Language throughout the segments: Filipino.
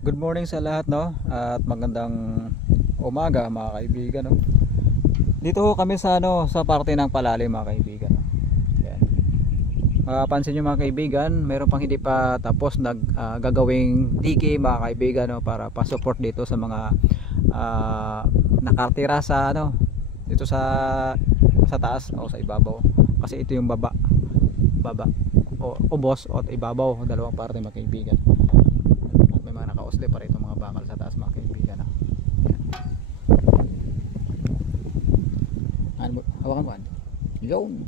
Good morning sa lahat, no? At magandang umaga mga kaibigan, no? Dito ho kami sa sa parte ng Palalim mga kaibigan, no? Yan. Mapapansin niyo mga kaibigan, meron pang hindi pa tapos gagawing DK mga kaibigan, no, para pa-support dito sa mga nakatira sa dito sa taas o sa ibabaw. Kasi ito yung baba o ubos o ibabaw, dalawang parte mga kaibigan. May mga nakausli pa rito mga bakal sa taas mga kaibigan, no? Ano, hawakan mo. Yun.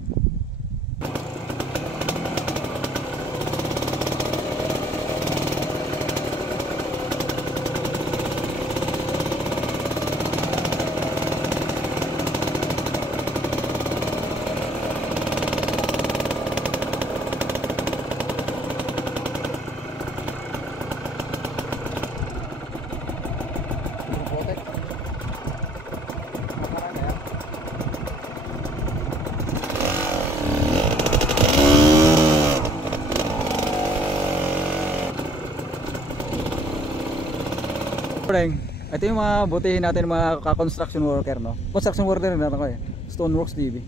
Ito yung mga butihin natin mga ka-construction worker, no? Construction worker na ako eh. Stoneworks TV.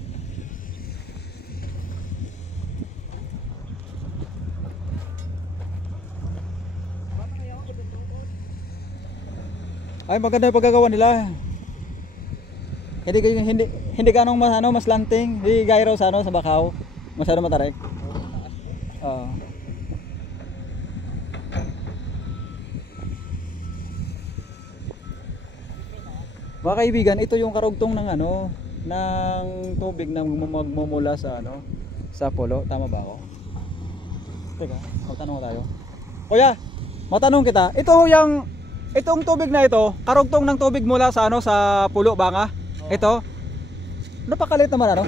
Ay, maganda yung paggagawa nila. Hindi ganong mas lanting, hindi gaya raw sa sa Bakaw. Masyado matarik. Oo. Mga kaibigan, ito yung karugtong ng ng tubig na magmumula sa sa pulo. Tama ba ako? Teka, magtanong tayo. Kuya, matanong kita. Itong tubig na ito, karugtong ng tubig mula sa sa pulo ba nga? Oh. Ito. Napakalit naman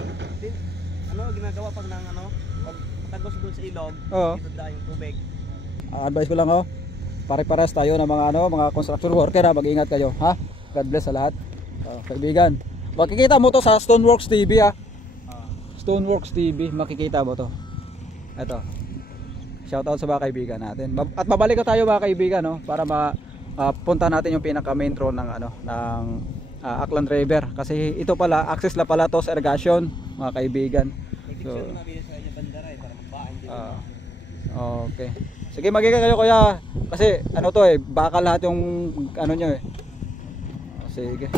Ginagawa pag pag patagos doon sa ilog, dito da yung tubig. Advice ko lang pare-pares tayo ng mga construction worker, mag-ingat kayo, ha? God bless sa lahat. Kaibigan, makikita mo to sa Stoneworks TV, Stoneworks TV, makikita mo to. Ito. Shoutout sa mga kaibigan natin. At babalik tayo mga kaibigan, no, para punta natin yung pinaka main road ng Aklan River, kasi ito pala access la pala to sa irrigation mga kaibigan. So, okay. Sige, magiging kayo kuya, kasi to baka lahat yung nyo eh. Sige.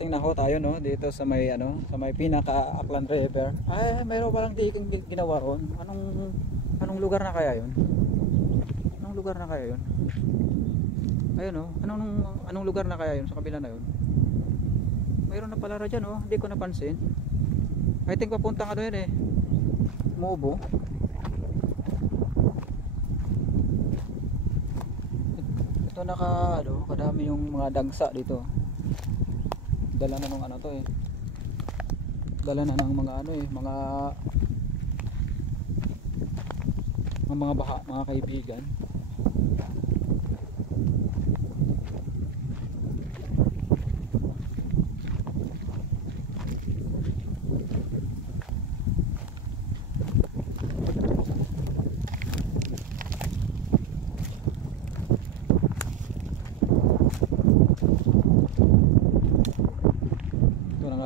nakarating na ho tayo no dito sa may ano, sa may pinaka Aklan River. Ay, mayroon palang diking ginawa ron. Anong lugar na kaya 'yun? Anong lugar na kaya 'yun? Ayun oh, anong lugar na kaya 'yun sa kabila na 'yun? Mayroon na pala diyan oh, hindi ko napansin. I think papuntang ano 'yan eh. Mobo. Ito kadami yung mga dagsa dito. Dala na ng ano to eh. Dala na ng mga ano eh, mga baha, mga kaibigan.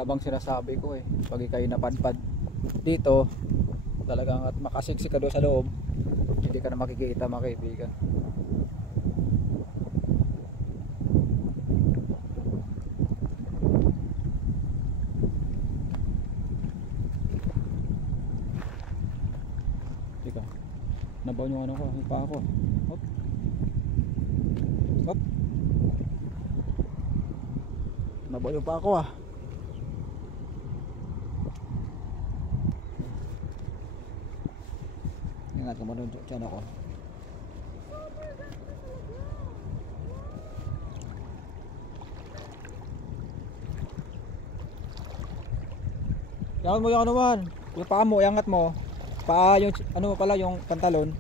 Habang sinasabi ko eh, pag kayo napadpad dito talagang at makasiksik ka doon sa loob, hindi ka na makikita mga kaibigan. Teka, nabaw yung ano ko, yung paa ko. Hop. Hop. Nabaw yung paa ko ah. Ingat ka mo doon dyan ako. Iangat mo yung ano man. Yung paa mo, iangat mo. Paa yung ano pala yung pantalon.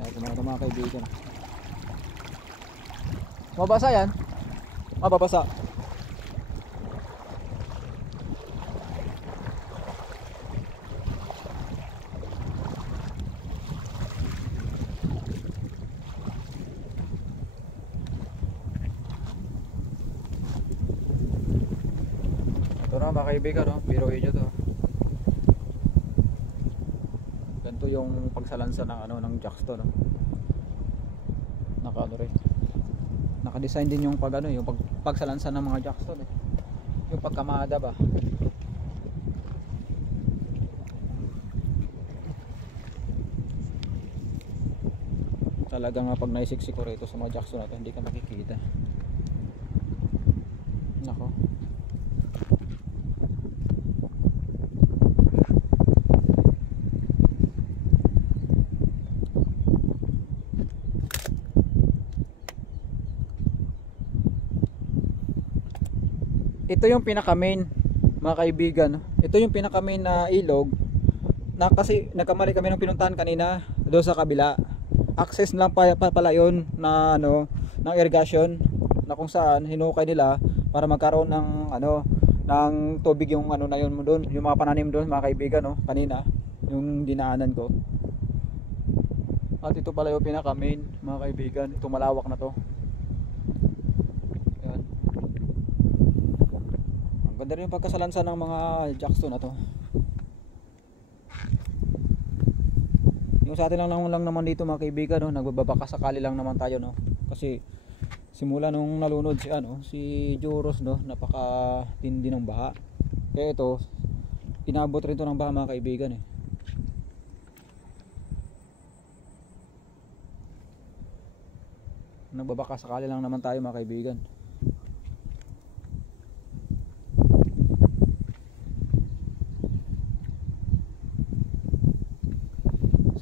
Ayan, kumaka mga kaibigan. Mabasa yan? Mababasa. Ito na mga kaibigan, no? Biruin nyo to. Ganito yung pagsalansa ng ano ng jacks to, no? Naka-ano rin. Naka-design din yung yung pagsalansa ng mga jacks to, eh. Yung pagkamada ba. Talaga nga pag naisiksik ko rito sa mga jacks to na to, hindi ka makikita. Nako. Ito yung pinaka main mga kaibigan. Ito yung pinaka main na ilog na kasi nagkamali kami ng pinuntahan kanina doon sa kabila. Access lang pala yun na ano ng irrigation na kung saan hinukay nila para magkaroon ng ng tubig yung na yun doon, yung mga pananim doon mga kaibigan, no, kanina yung dinaanan ko. At ito pala yung pinaka main mga kaibigan. Ito malawak na to. Ganda rin yung pagkasalansa ng mga jackstone na to. Yung sa atin lang naman dito mga kaibigan, no, nagbabaka sakali lang naman tayo, no. Kasi simula nung nalunod si Juros, no, napakatindi ng baha. Kaya ito inabot rin to ng baha mga kaibigan eh. Nagbabaka sakali lang naman tayo mga kaibigan.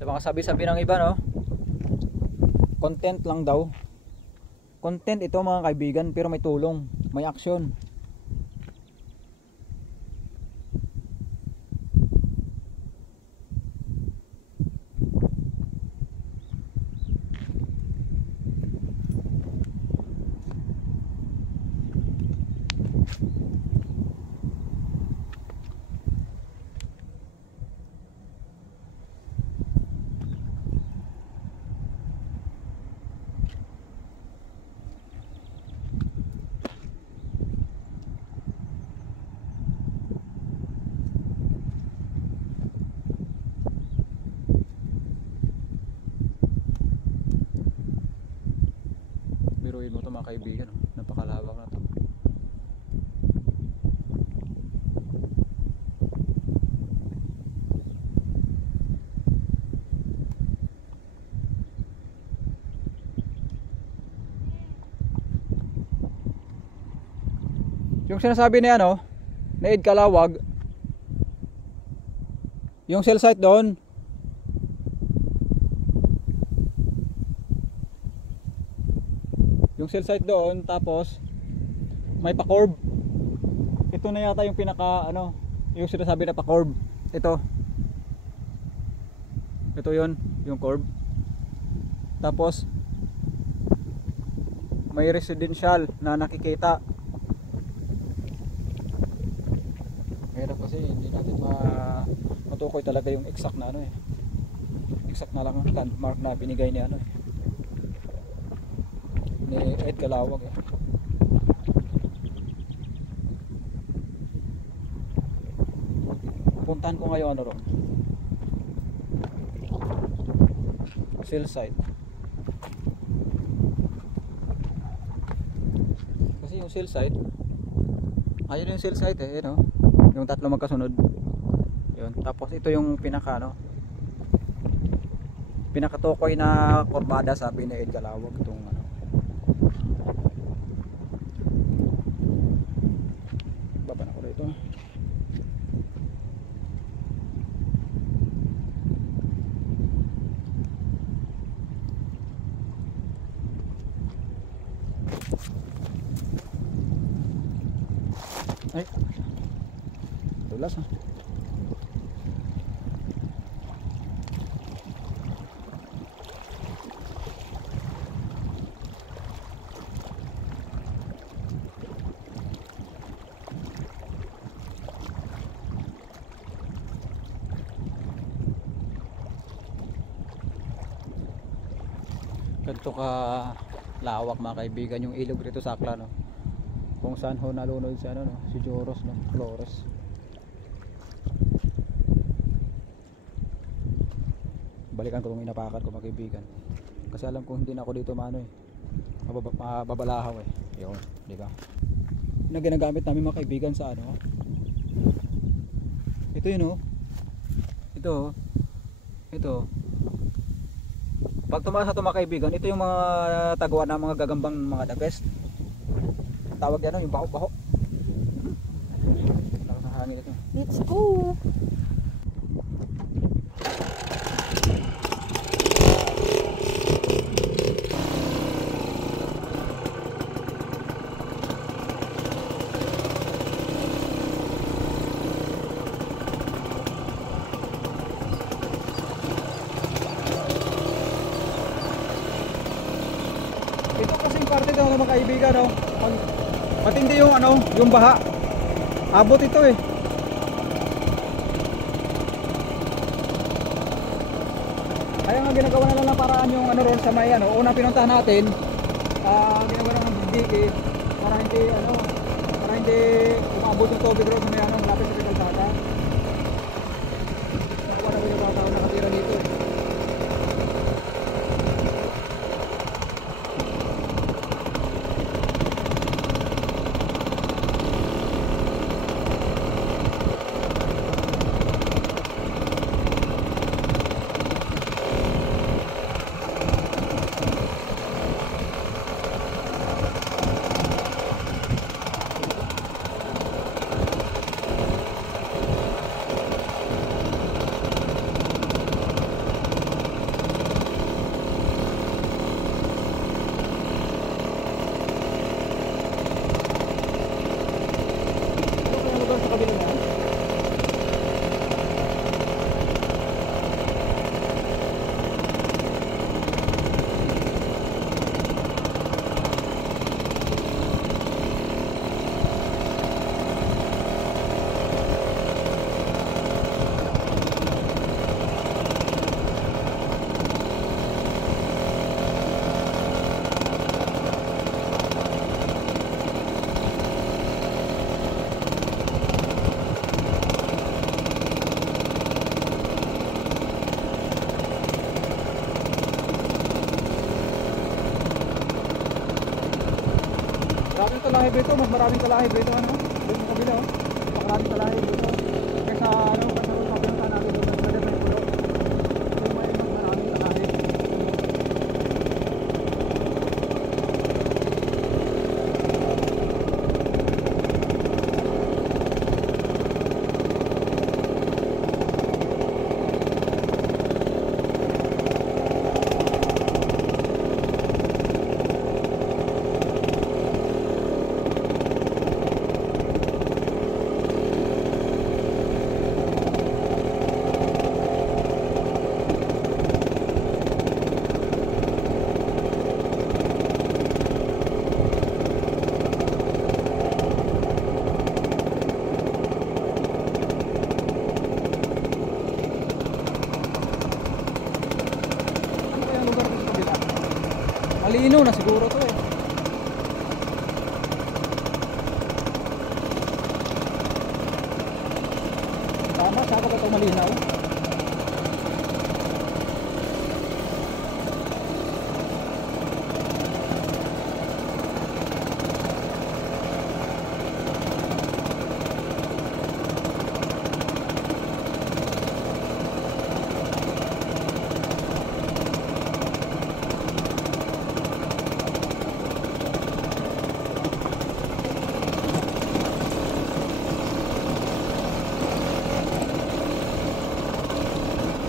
Mga sabi-sabi ng iba, no, content lang daw. Content ito mga kaibigan, pero may tulong, may action. Biruin mo ito mga kaibigan, oh. Napakalawak na to. Yung sinasabi ni ano, na Ed Kalawag, yung cell site doon, tapos may pa-curve. Ito na yata yung pinaka ano, yung sinasabi na pa-curve. Ito yun, yung curve. Tapos may residential na nakikita. Mahirap kasi hindi natin matukoy talaga yung exact na ano eh. Exact na lang landmark na binigay ni ano eh, ni Ed Kalawag eh. Puntahan ko ngayon ano ron, cell site. Kasi yung cell site, ayun yung cell site eh, no? Yung tatlo magkasunod. Yun. Tapos ito yung pinaka ano, pinakatukoy na kurbada sabi ni Ed Kalawag itong ano. Baba na ko dito. Ay, tulas ha. Ganito ka lawak mga kaibigan yung ilog rito sa Aklan, no? Kung saan ho nalunod si ano, no? Si Joros, no? Flores. Balikan ko itong inapakan ko mga kaibigan, kasi alam ko hindi na ako dito maano eh, mababalahaw eh. Yun, di ba? Na ginagamit namin mga kaibigan sa ano, ito yun oh. Ito pag tumaas ito mga kaibigan, ito yung mga taguan ng mga gagambang mga the best. Tawag yan, yung baho-baho. Lakas ng hangin ito. Let's go! Ito kasing parte daw ng mga kaibigan, no? Matindi yung ano, yung baha. Abot ito eh. Kaya nga ginagawa na lang ng paraan yung ano ron sa may ano, unang pinuntahan natin, ginagawa na ng dike para hindi umabot yung tubig ron sa may ano, malapit sa kalsada. Nakuha na yung mga tao nakatira dito eh. talahe dito, mas maraming talahe dito ano. Doon sa kabila oh. Maraming talahe dito. Kaysa ano, kasi mapinunta natin doon sa Brother May Pulo. Doon may mas maraming talahe. Malinaw na siguro to eh. Tama, saka ba ito malinaw?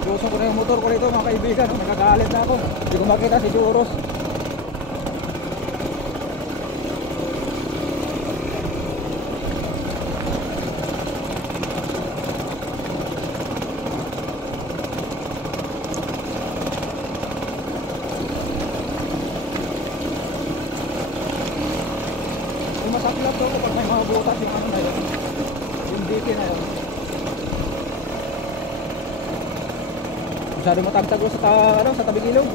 Gusto ko na yung motor ko rito mga kaibigan, nagagalit na ako. Hindi ko makita si Joros. Masaklap daw kapag may mga butas yung ano na yun, yung DT na yun. Masyado matagtag sa tabing ilog.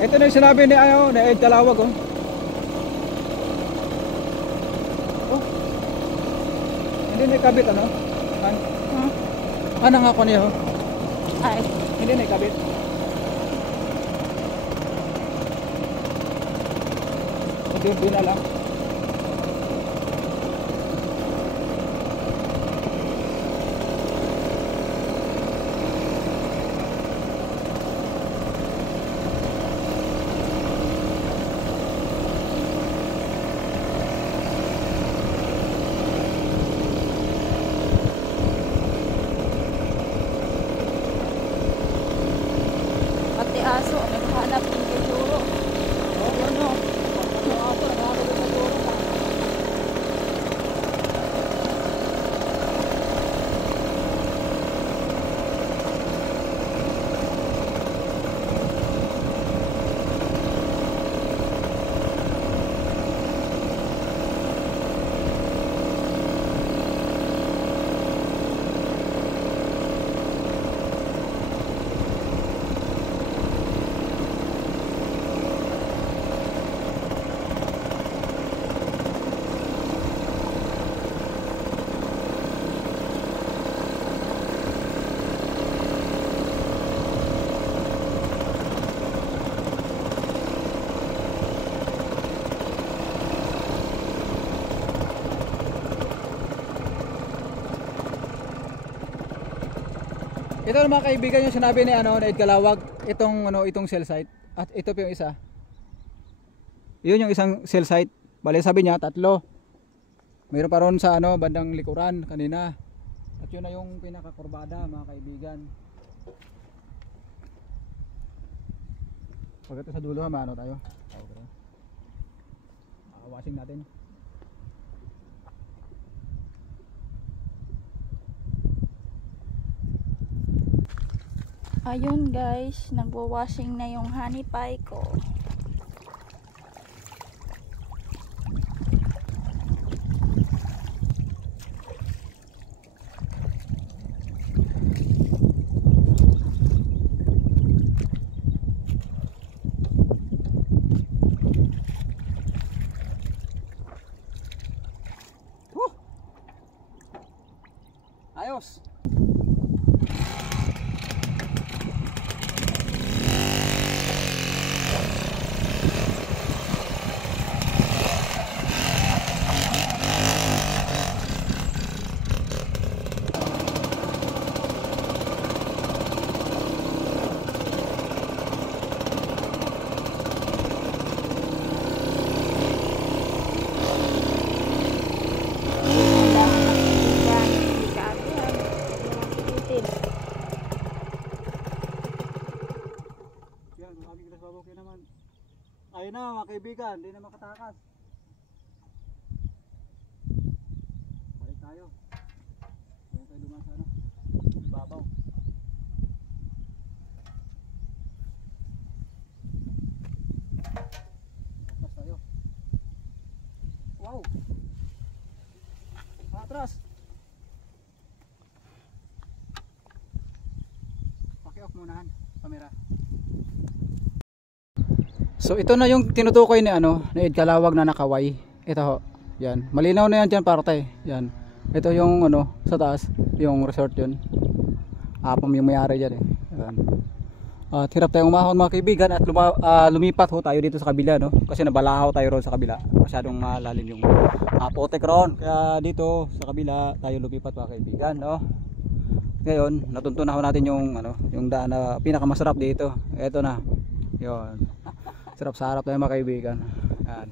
Ito na yung sinabi ni Ed Kalawag oh. Oh. Hindi na ikabit ano? Ano nga ako niyo? Ay, hindi na ikabit. Hindi na lang. Pati aso, naghanap ng siguro. Oh, ano? Yung aso, naghanap ng siguro. Ito mga kaibigan yung sinabi ni Ed Kalawag, itong cell site at ito pa yung isa. Yun yung isang cell site. Bale sabi niya 3. Mayroon pa ron sa bandang likuran kanina. At yun na yung pinakakurbada mga kaibigan. Pag ito sa dulo maano tayo. Okay. Washing natin. Ayun guys, nagwa-washing na yung honey pie ko. Ayos. Ayun na mga kaibigan, hindi na makatakas. Balik tayo. Ayan tayo dumaan sa ano. Babaw. Atras tayo. Wow! Atras! Paki-off munahan, kamera. So ito na yung tinutukoy ni ano, ni Ed Kalawag na nakaway. Ito ho. Yan. Malinaw na yan diyan parte. Yan. Ito yung ano sa taas, yung resort 'yun. Apam yung may-ari diyan eh. Yan. At hirap tayong umahon mga kaibigan at lumipat ho tayo dito sa kabila no. Kasi nabalahaw tayo ron sa kabila. Masyadong malalim yung potek ron. Kaya dito sa kabila tayo lumipat mga kaibigan no. Ngayon, natutunan natin yung ano, yung daan na pinakamasarap dito. Ito na. 'Yon. Sarap sa harap tayo mga kaibigan. Yan.